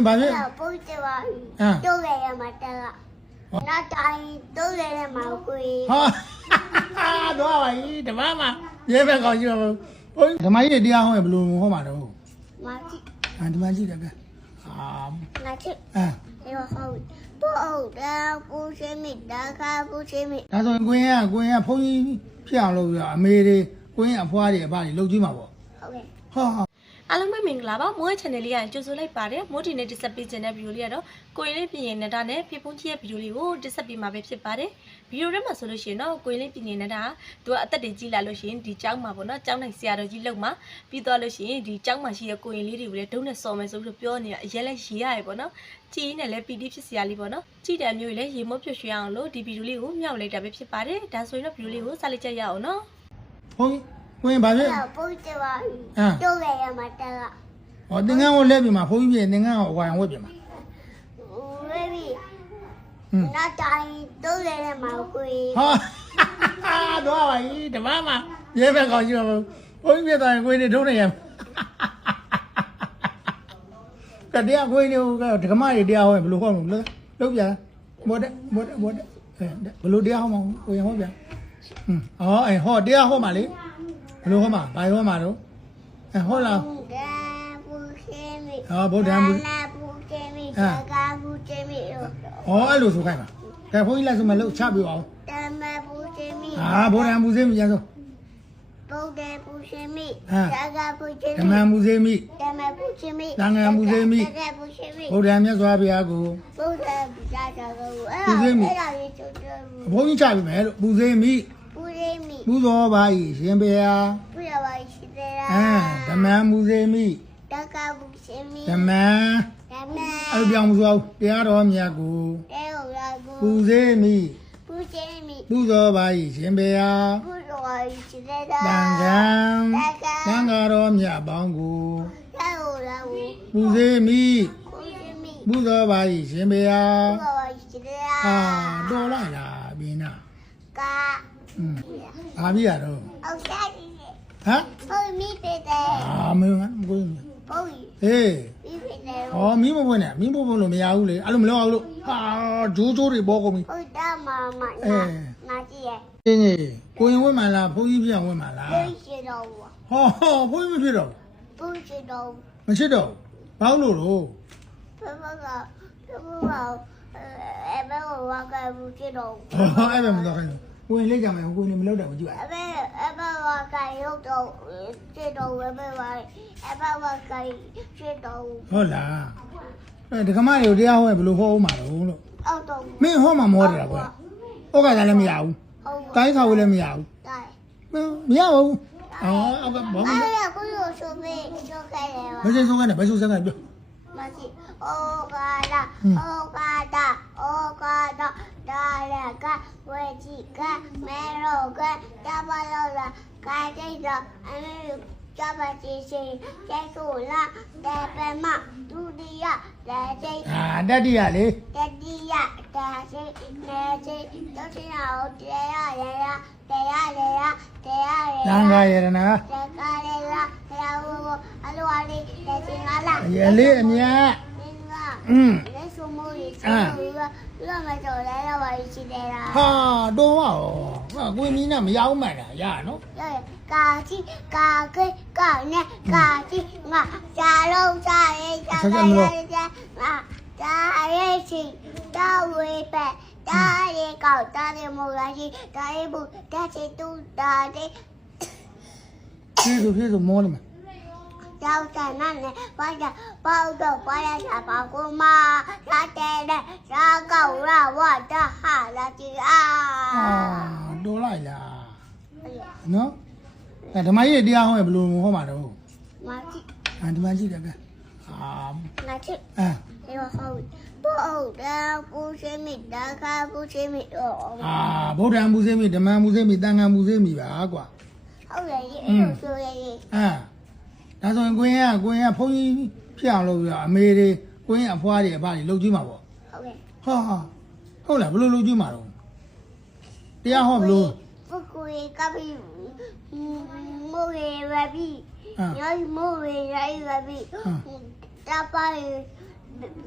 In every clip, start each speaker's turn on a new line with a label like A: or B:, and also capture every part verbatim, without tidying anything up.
A: ဘာဖြစ်
B: ပိုးတယ်ပါတော့ရရမှာတက်ကနောက်တိုင်းတော့ရရမှာကို
A: ဟာတော့ပါကြီးဓမ္မမှာရဲဘက်ကောင်ကြီးတော့ဘုန်းဓမ္မကြီးတရားဟောရင်ဘယ်လိုဟောမှာတော့
B: မာကြီး
A: အာဓမ္မကြီးတယ်ကအာ
B: ငါချစ်
A: အာ
B: ဒီဟောပို့တယ်ပူစင်းမိဒါခါပူစင်းမိ
A: ဒါဆိုရင်ကိုရင်ကကိုရင်ကဘုန်းကြီးဖြစ်အောင်လုပ်ပြီးတော့အမေတွေကိုရင်အဖွားတွေအဖတွေလုပ်ကြည့်မှာပေါ့
B: ဟုတ်ကဲ့
A: ဟာ
C: အားလုံးပဲမင်္ဂလာပါမိုး channel လေးကကြိုဆိုလိုက်ပါတယ်မိုးဒီနေ့တက်ဆက်ပေးခြင်းတဲ့ဗီဒီယိုလေးကတော့ကိုရင်လေးပြင်ရင်နေတာနဲ့ဖေဖုန်းကြီးရဲ့ဗီဒီယိုလေးကိုတက်ဆက်ပေးမှာပဲဖြစ်ပါတယ်ဗီဒီယိုထဲမှာဆိုလို့ရှိရင်တော့ကိုရင်လေးပြင်ရင်နေတာသူကအသက်တွေကြီးလာလို့ရှိရင်ဒီကျောင်းမှာပေါ့နော်ကျောင်းနိုင်ဆရာတော်ကြီးလုံမှာပြီးတော့လို့ရှိရင်ဒီကျောင်းမှာရှိတဲ့ကိုရင်လေးတွေကိုလည်းဒုံနဲ့စော်မယ်ဆိုပြီးပြောနေတာအရင်လဲရေးရတယ်ပေါ့နော်ကြည်နဲ့လည်းပီတိဖြစ်စရာလေးပေါ့နော်ကြည်တဲ့မျိုးကြီးလည်းရေမုတ်ပြွှွှေအောင်လို့ဒီဗီဒီယိုလေးကိုမြောက်လိုက်တာပဲဖြစ်ပါတယ်ဒါဆိုရင်တော့ဗီဒီယိုလေးကိုစလိုက်ကြရအောင်နော်
A: ဘုန်းကြီးကိုရင်ဘာဖြစ်
B: ပိုးတယ်ပါတော့ရရမှာတက်က
A: ဟောတင်ငန်းကိုလဲပြင်မှာဘုန်းကြီးပြင်တင်ငန်းကိုဝိုင်ဝက်ပြင်မှာ
B: ဝဲပြီနောက်တိုင်းတော့ရရမှာကို
A: ဟာတော့ပါကြီးဓမ္မမှာရဲဘက်ကောင်ကြီးတော့ဘုန်းကြီးပြတိုင်းကိုနေထုံးနေရကတရားကိုနေကဓမ္မတွေတရားဟောရင်ဘယ်လိုဟောမလဲလုပ်ပြမော်ဒမော်ဒမော်ဒဘယ်လိုတရားဟောမှာကိုရင်ဟောပြဟွန်းအော်အဲဟောတရားဟောမှာလေဘယ်လိုဟောမှာဘာဟောမှာတော့အဲဟောလားဟောဗုဒ္ဓံဘူး
B: လာဘူးကဲမိဒါကဘူးကဲမိ
A: ဟောအဲ့လိုဆိုခိုင်းပါကဲဘုန်းကြီးလိုက်ဆိုမလို့ချပြအောင်
B: တမဘူးကဲမိ
A: ဟာဗုဒ္ဓံဘူးစေမိရဆို
B: ဗုဒ္ဓံဘူးကဲမိဒါကဘူးကဲမိ
A: ဓမ္မဘူးစေမိ
B: ဓမ္မဘူးကဲမိ
A: သံဃာဘူးစေမိ
B: ဒါကဘူးကဲမိ
A: ဗုဒ္ဓံမြတ်စွာဘုရားကို
B: ဗုဒ္ဓံဒါကကိုအဲ့ဒါအဲ့ဒါလေးကျုပ်တို့
A: ဘုန်းကြီးချပြီမယ်လို့ဘူးစေမိ
B: ဘူးစေမိ
A: ဘူးသောပါဤရှင်ဘုရား
B: ဘူးရပါရှင်ဘုရား
A: အဲဓမ္မဘူးစေမိ
B: ဒါကဘူးစေမိ
A: ဓမ္မ
B: ဓမ္မ
A: အဲ့ပြောင်းမစွာတရားတော်မြတ်ကို
B: တရားတော်ကို
A: ပူစေမိ
B: ပူစေမိ
A: ပူဇော်ပါ၏ရှင်ဘုရား
B: ပူဇော်ပါ၏ရှင်ဘုရား
A: တန်ခံတန်ဃာတော်မြတ်ပေါင်းကို
B: တရားတော်ကို
A: ပူစေမိ
B: ပူစေမိ
A: ပူဇော်ပါ၏ရှင်ဘုရား
B: ပူဇော်ပါ၏ရှင်ဘုရား
A: ဟာတော်လိုက်လားဘင်းနာ
B: ကာ
A: อืมဘာပြရတော့
B: ဟုတ်ကဲ့
A: ဟမ်
B: ဟုတ်မိတယ်
A: အာမင်းကမကိုင်း
B: ဟုတ်
A: ဟေးဟောမင်းမပွင့်နဲ့မင်းပွင့်ပွင့်လို့မရဘူးလေအဲ့လိုမလုပ်အောင်လို့ဟာဂျိုးဂျိုးတွေပေါ်ကုန်ပြီ
B: ဟုတ်တယ်မမ
A: အဲ
B: ငါကြည့်ရဲ့
A: အင်းကြီးကိုရင်ဝင့်မှလားဘုန်းကြီးပြန်ဝင့်မှလား
B: ဘုန်းကြီးတော့
A: ဟောဟောဘုန်းကြီးမဖြစ်တော့
B: ဘုန်းကြီးတော့
A: မဖြစ်တော့ဘာလို့လို့
B: ဘဘကဘဘကအဲဘဘကကဘူးဖြစ်တော့
A: ဟောအဲ့ဘယ်မှာတော့ခိုင်းကိုရင်လေးကြမယ်ကိုရင်မလုပ်တော့ဘူးကြည့်ပါ
B: အဲ့ဘအဲ့ဘကကရုပ်တော့ဖြစ်တော့ဘဘကအဲ့ဘကကဖြစ်တော့
A: ဟုတ်လားအဲဒကမတွေကိုတရားဟောရင်ဘယ်လိုဟောဦးမှာတော့လို့
B: အော်တော့
A: မင်းဟောမှာမောတယ်ကွာဩကလည်းမရဘူးတိုင်းခါဝေးလည်းမရဘူး
B: တိုင်း
A: မရဘူးအော်အောက်ကဘာမှ
B: အဲ့ဒါကိုလို့ဆိုပြီးဆိုခဲ့တယ်
A: ဘာလို့ဆိုခဲ့လဲဘာလို့ဆိုခဲ့လဲပြော
B: မရှိဩကာလာဩကာတာဩကာတာဒါရကဝေကြီးကမဲရောကတပါလောလာကာတိတော့အမေကြပါစီစီကျဲဆိုလာတေပမဒုတိယတေစိ
A: အာတတိယလေ
B: တတိယတေစိနေစိဒုတိယဟောတရားရရတရားရရတရားရရ
A: သံဃာယရဏ
B: သံဃာရရဘုရားဟောအလိုအလေးတေစင်လာ
A: ရလေးအမြတ်อืม
B: လက်စုံမိုးကြီးဆိုတော့ပြမတော်လဲတော့ပါရှိတယ်လား
A: ဟာတော့ဟောဟာကိုမင်းနဲ့မရအောင်မှန်တာရနော်
B: ကာကြီးကာကေကာနဲ့ကာကြီးငါရှာလုံးစားရဲ့ရှာရဲ့ရှာငါဒါရဲ့ချီတာဝေးပဲဒါရဲ့ကောက်ဒါရဲ့မိုးလာကြီးဒါရဲ့ဘူးဒါချီတူဒါတဲ့
A: ပြေးဆိုပြေးဆိုမောလိမ့်
B: ကျောင်းတဲ့နဲ့ဘာကြပေါ့တော့ဘာရတာပါကိုမလာတဲ့နဲ့ရာကောက်ရဝတဟာလာကြည့်အာ
A: တော်လိုက်လားနော်အဲဓမ္မကြီးတရားဟောရင်ဘယ်လိုဟောမှာတော့
B: မာကြီး
A: အဲဓမ္မကြီးတကအာ
B: ငါချစ်
A: အဲ
B: ဒီဟောပို့တယ်ပူစင်းမိဒါကပူစင်းမိ
A: အာဗုဒ္ဓံပူစင်းမိဓမ္မံပူစင်းမိသံဃာပူစင်းမိပါကွာ
B: ဟုတ်ရဲ့အဲ့လိုဆိုရဲ့
A: အာဒါဆိုရင်ကိုရင်ကကိုရင်ကဘုန်းကြီးဖြစ်အောင်လုပ်ပြီးတော့အမေတွေကိုရင်အဖွားတွေအဖတွေလုပ်ကြည့်မှာပေါ့
B: ဟုတ်ကဲ့
A: ဟာဟာဟုတ်လားဘယ်လိုလုပ်ကြည့်မှာတော့တရားဟောဘယ်လို
B: ပုဂ္ဂိုလ်ကပြီးမိုးရရပြီးရောမိုးရရရပြီးတပါး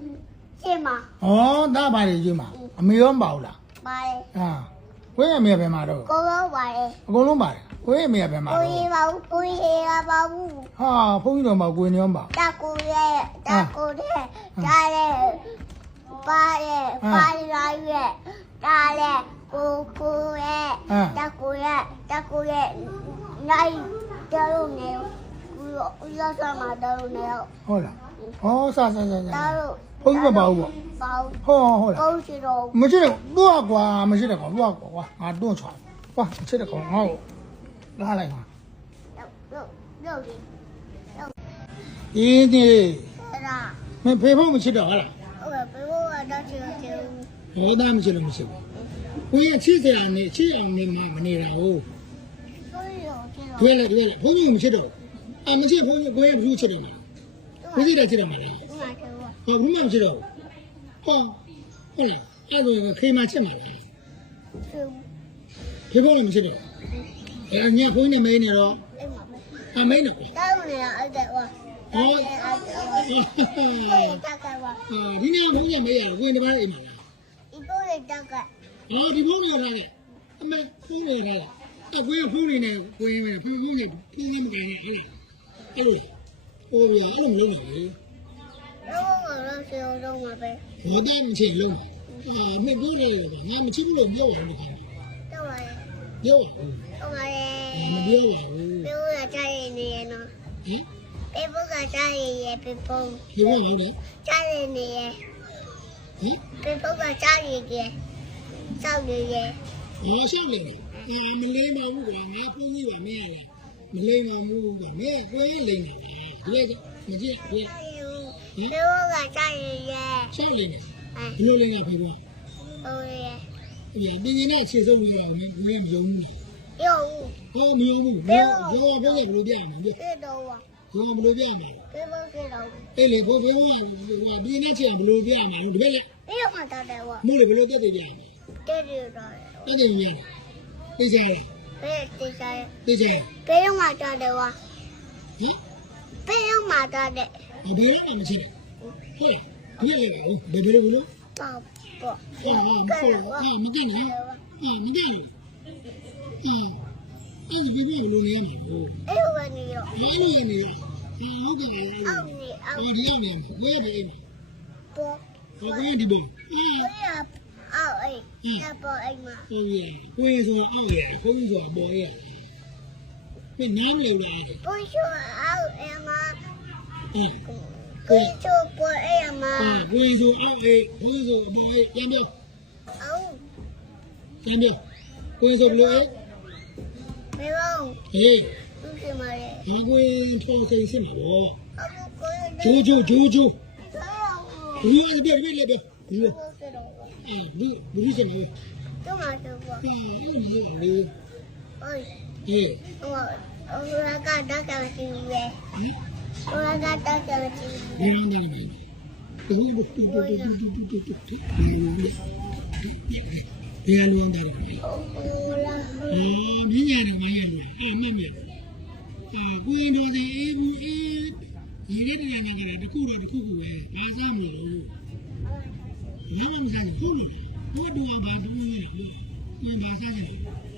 B: 这嘛，
A: ဩသားပါတယ်ကျွေးမှာအမေရောမပါဘူးလား
B: 买
A: ဟာကိုယ့်ရဲ့အမေကဘယ်မှာတော့
B: 狗狗买，
A: အကုန်လုံးပါတယ်ကိုယ့်ရဲ့အမေကဘယ်မှာ
B: 龟
A: တော့
B: 毛龟个毛布，
A: ဟာဖုန်းကြီးတော်မှာကိုယ်နေရောမပါ
B: 大姑爷大姑爷大嘞，八嘞八拉月，大嘞姑姑爷大姑爷大姑爷，那掉入没有？我要上马掉入没有？
A: ဟုတ်လားဩဆာဆာဆာဆာ
B: 掉入
A: ဖုန်းကြီးမပါဘူးပေါ့
B: 包
A: ဟုတ်ဟုတ်လား
B: 狗是肉，
A: မရှိတယ်တော့ကွာမရှိတယ်ကွာတော့ကွာကွာငါတွန့်ချွာကွာမရှိတယ်ကွာငါ့ကိုလာလိုက်ပါ
B: 肉肉肉的，
A: အေးဒီ
B: 是啦。
A: မင်းဖေဖို့မရှိတော့ဟာလား
B: 我不我到这就
A: ဟောသားမရှိလို့မရှိဘူးကိုရင်ချစ်စရာနဲ့ချစ်အောင်နေမှမနေတာဟုတ်
B: 都有这种。
A: တွေ့လေတွေ့လေဘုန်းကြီးမရှိတော့အာမရှိဘုန်းကြီးကိုရင်ဘူးချစ်တယ်မလားဘူးချစ်တယ်ချစ်တယ်မလား
B: 不买给我，
A: ဟောဘူးမှမရှိတော့ဟောဟုတ်လားအဲ့ဒါခေမချစ်မှာလား
B: 是
A: ဖေဖို့လည်းမရှိတော့အဲ့ညဘုန်းကြီးနဲ့မေးနေတော့
B: 哎妈妈，
A: အမိန်နဲ့ကွာ
B: 到你了，儿子我，
A: ဟော
B: 儿子我，我大概我，
A: အာဒီနေ့ဘုန်းကြီးမေးရကိုရင်တပန်းအိမ်မှာလား
B: 一个人大概，
A: ။အော်ဒီဖုန်းနေထားတယ်။အမေဖုန်းနေထားတယ်။အဲကိုရဖုန်းနေနဲ့ကိုရမယ်ဖုန်းဖုန်းနေဖုန်းနေမကိုင်းနဲ့ဟဲ့။အဲ့လို။ဟိုဗျာအဲ့လိုမလုပ်နိုင်ဘူး
B: 然后我让谁有肉嘛呗，
A: ။ဟောတယ်မချင်လုံး။အာမေပြောတယ်ကွာ။ငါမချစ်ဘူးလို့ပြောရတယ်ကွာ
B: 到我嘞，
A: ။ပြောရဘူး
B: 到我
A: ။မ
B: 嘞，
A: ပြောရဘူး
B: 别不敢家里你呢，
A: ။ဟင်
B: 别不敢家里也别崩，
A: ဒီဘက်ဟုတ်တယ်
B: 家里你也，
A: ။ဟင်
B: 别不敢家里也，少女也，
A: အေးရှောက်နေတယ်။အေးမလေးမဘူးကွာ။ငါဖုန်းကြီးပါမင်းရလား။မလေးမဘူးကွာ။မင်းကိုရလိမ့်နေတယ်။ဒီကမကြည့်ဘူး
B: 加油，别不敢家里也，
A: ။ရှောက်နေတယ်
B: 哎
A: ။ဘယ်လိုလဲငါဖေကွာ
B: 都也
A: ။အဲ့ဒီပြင်းနေတဲ့ခြေစုပ်လို့ရမင်းကိုရမယုံဘူးလား။
B: 有，
A: ဟောမယုံဘူး။ရောရောဘုရားဘယ်လိုပြရမလဲ
B: 这都我，
A: ။ရောဘယ်လိုပြရမလဲ
B: 别不给都，
A: ။အဲ့လေဘိုးဘိုးကပြင်းနေချင်ဘယ်လိုပြရမလဲ။ဒီဘက်လက်
B: 没有看到的我，
A: မို့လေဘယ်လိုတက်တက်ပြရမလဲ
B: 这里的，
A: ။တက်တက်ပြရမယ်။သိကြရဲ့
B: 别这些，
A: ။သိကြရဲ့
B: 别用马到的我，
A: ။ဟင်
B: 别用马到的，
A: ။ဘယ်လဲမချင်နဲ့။ဟဲ့။ဒီလေကောဘယ်ဘယ်လိုလဲ
B: 宝宝，
A: ။ဟာဟာမဟုတ်။ဟာမကန်နဲ့။ဟင်မကန်နဲ့။ဟင်။အဲ့ဒီဘယ်လိုနေမှာလို့
B: 哎呦我你了，
A: ။အဲ့လိုနေရ။ဟုတ်ကဲ့အဲ့
B: 奥
A: လို
B: 你
A: ။
B: 奥
A: အဲ့ဒီအောင်နေမှာ။ဝဲပဲအိမ်မှာ
B: 波，
A: ။ဟောကိုရဒီဘုံ။ဟင်
B: 不要奥哎，要波哎嘛，
A: ဟုတ်ရဲ့ကိုရင်ဆိုတာအောက်ရဲ့ခုံးဆိုတာပေါ်ရဲ့မင်းနားမလဲလားအဲ့ဒါ
B: 不说奥哎嘛，
A: အင်း
B: 不说波哎
A: အာ
B: 嘛，
A: ကိုရင်ဆိုအောက်ရဲ့ခုံးဆိုအပေါ်ရဲ့ပြန်ပြော
B: 奥，
A: ပြန်ပြောကိုရင်ဆိုဘယ်လို
B: 没有，
A: ဟေး
B: 不是嘛嘞，
A: ဒီကိုရင်ထောက်စိတ်စစ်မှာပေါ့
B: 奥不可以
A: ဂျိုးဂျိုးဂျိုးဂျိုး
B: 的，没有，
A: ဒီကပြောဒီလက်ပြောဒီလို
B: 不是的我，
A: အဲဒီဒီစနေပဲ
B: 干嘛是我？
A: ဟေးအဲ့လိုလေ
B: 哎，
A: ဟေး
B: 我我那个大小鸡耶，
A: ဟမ်
B: 我那个大小鸡，
A: ဒီနေနေမယ်ဒီလိုတူတူတူတူတူတူတူဒီလိုလေဒီလိုઅંદરတယ်
B: 我啦，
A: အေးမင်းရတယ်မင်းရတယ်အေးမင်းမင်းအဲကိုင်းတော်သေးအေးဘူးအေးဒီရတဲ့နေကြတယ်တခုတော့တခုခုပဲဘာစားမလို့ရင်းမစားဘူးဘုရားဘာဘူးလဲဒီဘာစားတယ်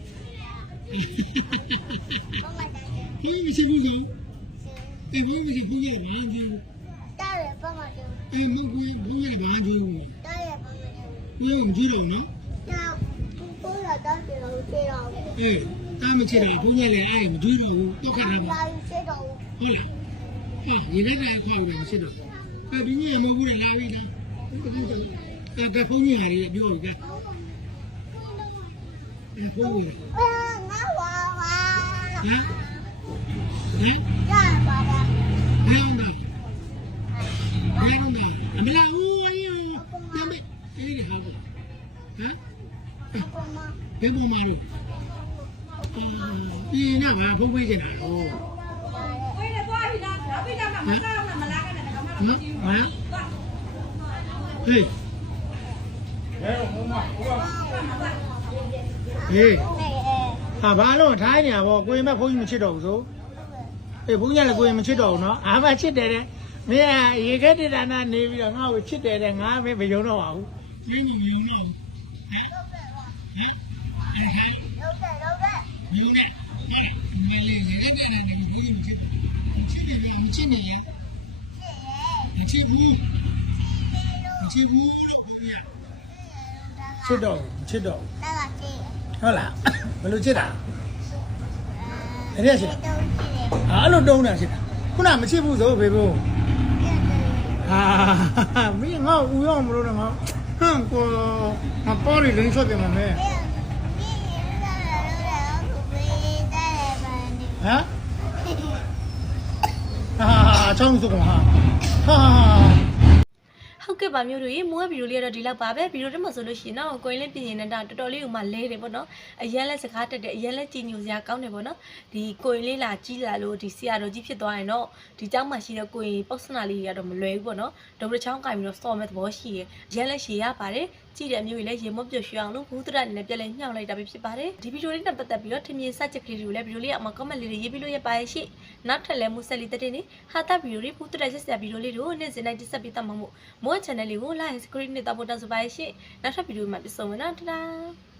B: 妈妈大姐，
A: ဟင်းမရှိဘူးကောအေးဘုရားမရှိဘူးလေဘာကြီး
B: 大人帮忙就，
A: အေးမင်းကိုဘုရားဘာကြီး
B: 大人帮忙就，
A: ကိုရောမကြည့်တော့နော်
B: 那不了大姐了，知道吗？
A: အေးတားမချစ်တော့ဘုရားလည်းအဲ့မကြည့်တော့တော့ခါတာပါ
B: 大人知道吗？
A: ဟုတ်လားအေးရေခဲတိုင်းခေါက်တယ်မရှိတော့အဲဒီညမဟုတ်ဘူးလေလာပြီလားအဲကဖုန်းကြီးဟာလေးပြောပြီကအဲဖုန်းကြီး
B: 嗯，那娃娃，
A: ဟမ်ဟမ်
B: 干嘛的？
A: ဘယ်အောင်လဲဘယ်အောင်လဲအမလာဦးဝေးနမေးအေးဒီဟာကိုဟမ်
B: 阿公吗？
A: ဘယ်ပုံမှာလို့ဒီနာကဖုန်းပေးနေတာဟော
D: Ôi này qua thì nó nó biết đâu mà mà sao mà mà lá cái này nó mà
A: နော်ဟာဟေးဟေး ဟာဘာလို့ထိုင်းနေရပေါ့ကိုရင်မဖုန်းကြီးမချစ်တော့ဘူးဆိုအေးဘုန်းကြီးလည်းကိုရင်မချစ်တော့ဘူးနော်အာမချစ်တယ်တဲ့မင်းရေခဲတေတာနာနေပြီးတော့ငါ့ကိုချစ်တယ်တဲ့ငါမင်းမယုံတော့ပါဘူးမင်းမယုံတော့ဟမ်ဟမ်
B: လုံးတယ်လုံးတယ်
A: မင်းနဲ့မင်းလေးရေခဲတေတာနေဘူးမချစ်ချစ်တယ်မချစ်နေရမချစ်ဘူးမချစ်ဘူးလို့ဘုရားချစ်တော့ချစ်တော့
B: 那个是，
A: ဟုတ်လားဘယ်လိုချစ်တာ
B: 呃，
A: အဲ့ဒါချစ်တာ
B: 都是的，
A: ဟာအဲ့လိုတုံးတာချစ်တာခုနမချစ်ဘူးဆိုဖေဖေဟာမင်းငါ့ဦးရောမလို့တော့ငါဟမ်ကိုငါပေါ်ရီလင်းချော့ပြန်မှာမဲ
B: 没有，你也是在哪儿来？我不会在哪边的。
A: ဟမ်ဟာချောင်းစုကောင်ဟာဟာ
C: ဟုတ်ကဲ့ပါမျိုးတို့ရေမိုးဗီဒီယိုလေးကတော့ဒီလောက်ပါပဲဗီဒီယိုထဲမှာဆိုလို့ရှိရင်တော့ကိုရင်လေးပြင်ရင်လည်းတော်တော်လေးကိုမှလဲတယ်ပေါ့နော်အရင်လဲစကားတက်တယ်အရင်လဲကြည်ညိုစရာကောင်းတယ်ပေါ့နော်ဒီကိုရင်လေးလာကြီးလာလို့ဒီဆရာတော်ကြီးဖြစ်သွားရင်တော့ဒီเจ้าမှာရှိတဲ့ကိုရင်ပေါ့စနာလေးတွေကတော့မလွယ်ဘူးပေါ့နော်ဒေါက်တာချောင်းကင်ပြီးတော့စော်မဲ့သဘောရှိရအရင်လဲရှည်ရပါတယ်ကြည့်တဲ့အမျိုးကြီးလည်းရေမော့ပြွှွှအောင်လို့ဘူးတရအနေနဲ့ပြက်လဲညှောက်လိုက်တာပဲဖြစ်ပါတယ်ဒီဗီဒီယိုလေးနဲ့ပတ်သက်ပြီးတော့ထင်မြင်စချက်ကလေးတွေကိုလည်းဗီဒီယိုလေးအမှာ comment လေးတွေရေးပြီးလို့ရပါရဲ့ရှိနောက်ထပ်လည်းမူဆက်လေးတက်တဲ့နေဟာတာဗီဒီယိုလေးဘူးတရဆက်ဆက်ဗီဒီယိုလေးတွေကိုနေ့စဉ်တိုင်းတက်ဆက်ပြီးတတ်မှာမို့မို့ channel လေးကို like subscribe နဲ့တောက်ဖို့တောက်စပါရဲ့ရှိနောက်ထပ်ဗီဒီယိုမှာပြန်ဆုံမယ်နော်တဒါ